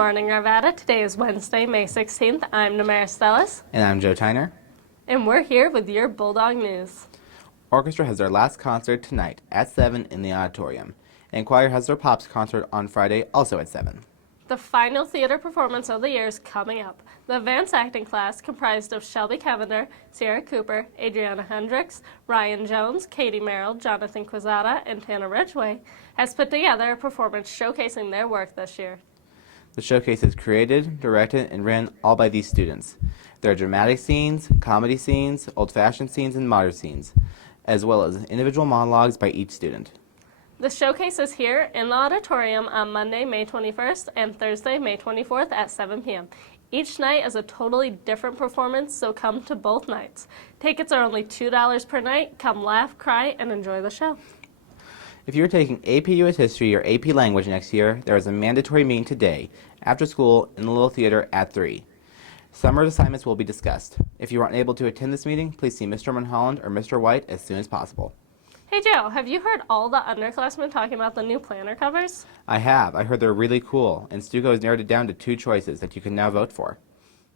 morning, Arvada. Today is Wednesday, May 16th. I'm Damaris. And I'm Joe Tyner. And we're here with your Bulldog News. Orchestra has their last concert tonight at 7 in the auditorium. And choir has their Pops concert on Friday, also at 7. The final theater performance of the year is coming up. The advanced acting class, comprised of Shelby Cavender, Sierra Cooper, Adriana Hendricks, Ryan Jones, Katie Merrill, Jonathan Quezada, and Tana Ridgway, has put together a performance showcasing their work this year. The showcase is created, directed, and written all by these students. There are dramatic scenes, comedy scenes, old-fashioned scenes, and modern scenes, as well as individual monologues by each student. The showcase is here in the auditorium on Monday, May 21st and Thursday, May 24th at 7 p.m. Each night is a totally different performance, so come to both nights. Tickets are only $2 per night. Come laugh, cry, and enjoy the show. If you're taking AP US History or AP Language next year, there is a mandatory meeting today, after school, in the Little Theater at 3. Summer assignments will be discussed. If you are unable to attend this meeting, please see Mr. Mulholland or Mr. White as soon as possible. Hey Joe, have you heard all the underclassmen talking about the new planner covers? I have. I heard they're really cool, and Stuco has narrowed it down to 2 choices that you can now vote for.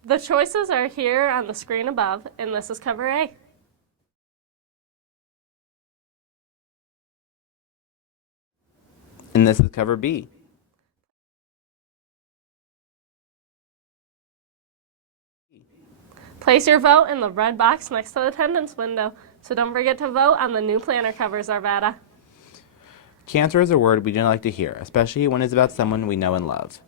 The choices are here on the screen above, and this is cover A. And this is cover B. Place your vote in the red box next to the attendance window, so don't forget to vote on the new planner covers, Arvada. Cancer is a word we don't like to hear, especially when it's about someone we know and love.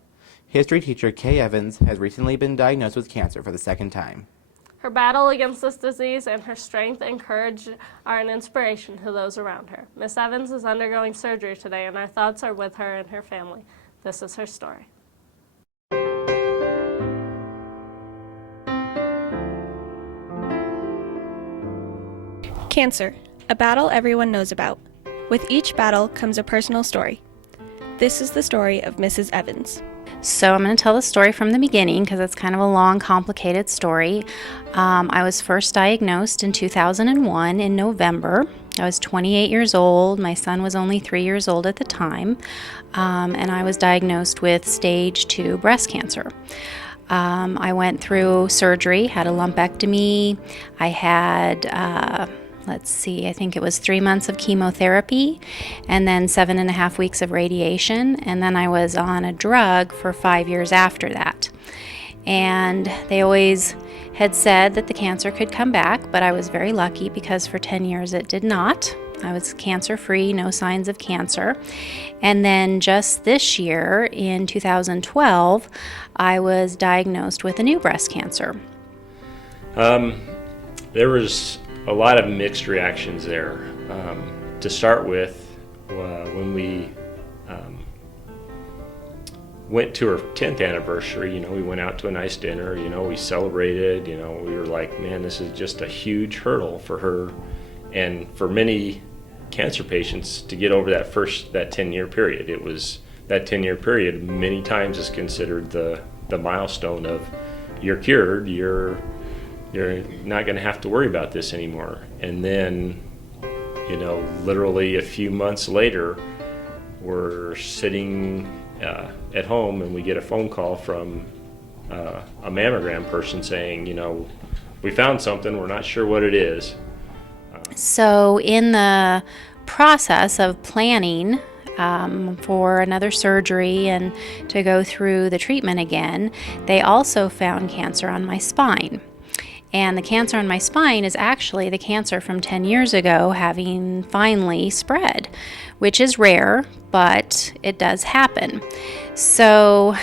History teacher Kay Evans has recently been diagnosed with cancer for the 2nd time. Her battle against this disease and her strength and courage are an inspiration to those around her. Miss Evans is undergoing surgery today, and our thoughts are with her and her family. This is her story. Cancer, a battle everyone knows about. With each battle comes a personal story. This is the story of Mrs. Evans. So I'm going to tell the story from the beginning because it's kind of a long, complicated story. I was first diagnosed in 2001 in November. I was 28 years old. My son was only 3 years old at the time, and I was diagnosed with stage 2 breast cancer. I went through surgery, had a lumpectomy. I had I think it was 3 months of chemotherapy and then 7.5 weeks of radiation. And then I was on a drug for 5 years after that. And they always had said that the cancer could come back, but I was very lucky because for 10 years it did not. I was cancer-free, no signs of cancer. And then just this year, in 2012, I was diagnosed with a new breast cancer. There was a lot of mixed reactions there. To start with, when we went to her 10th anniversary, we went out to a nice dinner, we celebrated, we were like, man, this is just a huge hurdle for her and for many cancer patients to get over that 10-year period. It was that 10-year period many times is considered the milestone of you're cured, you're not going to have to worry about this anymore. And then, literally a few months later, we're sitting at home and we get a phone call from a mammogram person saying, we found something, we're not sure what it is. So in the process of planning for another surgery and to go through the treatment again, they also found cancer on my spine. And the cancer on my spine is actually the cancer from 10 years ago having finally spread, which is rare, but it does happen. So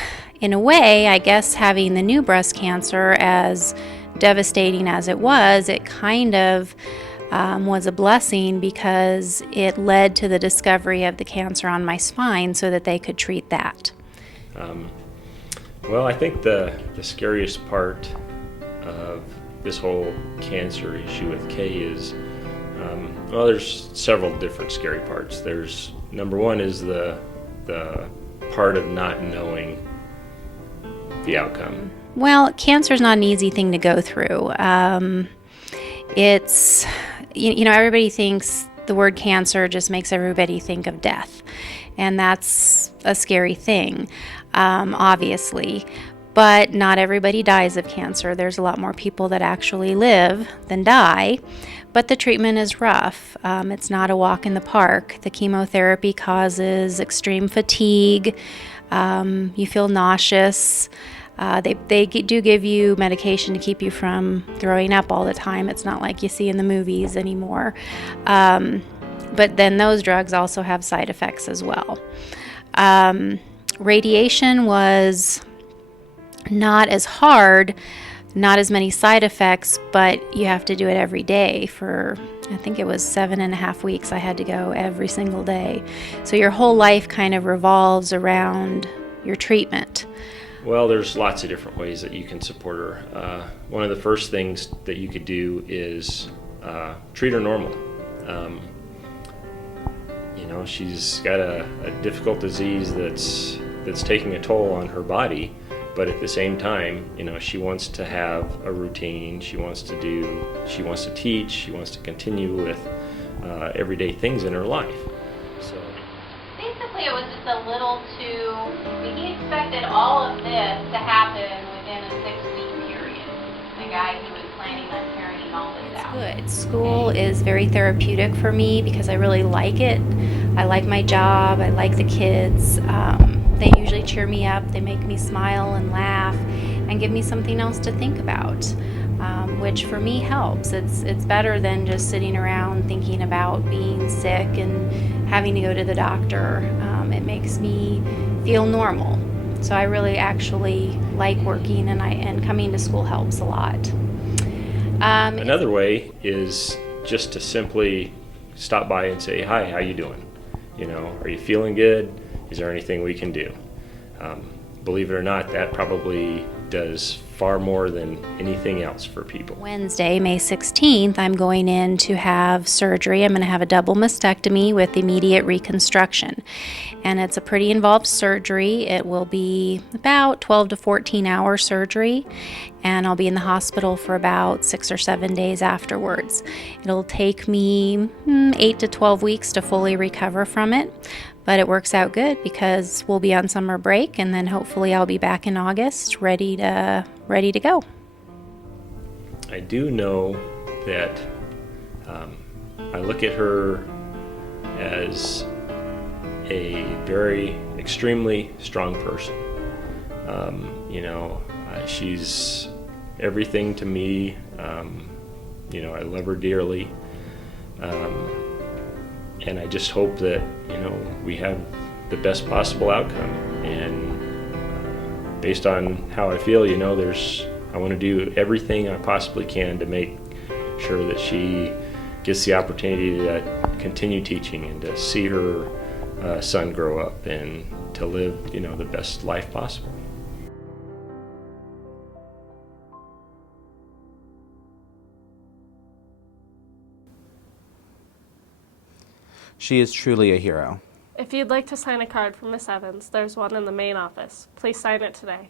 in a way, I guess having the new breast cancer, as devastating as it was, it kind of was a blessing because it led to the discovery of the cancer on my spine so that they could treat that. Well, I think the scariest part of this whole cancer issue with Kay is, there's several different scary parts. There's, number one is the part of not knowing the outcome. Well, cancer is not an easy thing to go through. It's, everybody thinks the word cancer just makes everybody think of death. And that's a scary thing, obviously. But not everybody dies of cancer. There's a lot more people that actually live than die. But the treatment is rough. It's not a walk in the park. The chemotherapy causes extreme fatigue. You feel nauseous. They do give you medication to keep you from throwing up all the time. It's not like you see in the movies anymore. But then those drugs also have side effects as well. Radiation was not as hard, not as many side effects, but you have to do it every day for, I think it was 7.5 weeks I had to go every single day. So your whole life kind of revolves around your treatment. Well, there's lots of different ways that you can support her. One of the first things that you could do is treat her normal. She's got a difficult disease that's taking a toll on her body. But at the same time, she wants to have a routine. She wants to teach. She wants to continue with everyday things in her life. So basically, it was just a little too. He expected all of this to happen within a 6-week period. The guy he was planning on carrying all this out. Good. School is very therapeutic for me because I really like it. I like my job. I like the kids. They usually cheer me up. They make me smile and laugh and give me something else to think about, which for me helps. It's better than just sitting around thinking about being sick and having to go to the doctor. It makes me feel normal. So I really actually like working, and coming to school helps a lot. Another way is just to simply stop by and say, "Hi, how you doing? Are you feeling good? Is there anything we can do?" Believe it or not, that probably does far more than anything else for people. Wednesday, May 16th, I'm going in to have surgery. I'm going to have a double mastectomy with immediate reconstruction. And it's a pretty involved surgery. It will be about 12 to 14 hour surgery, and I'll be in the hospital for about 6 or 7 days afterwards. It'll take me 8 to 12 weeks to fully recover from it. But it works out good because we'll be on summer break, and then hopefully I'll be back in August ready to go. I do know that I look at her as a very extremely strong person. She's everything to me. I love her dearly. And I just hope that, we have the best possible outcome. And based on how I feel, I want to do everything I possibly can to make sure that she gets the opportunity to continue teaching and to see her son grow up and to live, the best life possible. She is truly a hero. If you'd like to sign a card for Miss Evans, there's one in the main office. Please sign it today.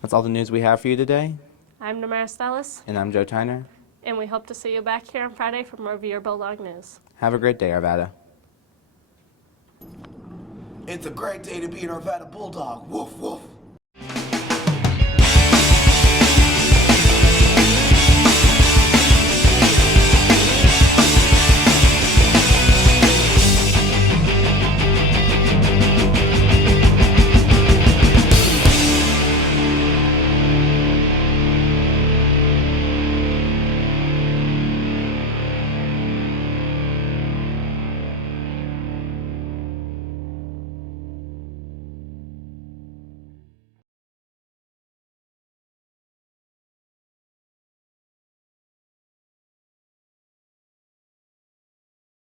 That's all the news we have for you today. I'm Damaris, And I'm Joe Tyner. and we hope to see you back here on Friday for more of your Bulldog News. Have a great day, Arvada. It's a great day to be an Arvada Bulldog. Woof, woof.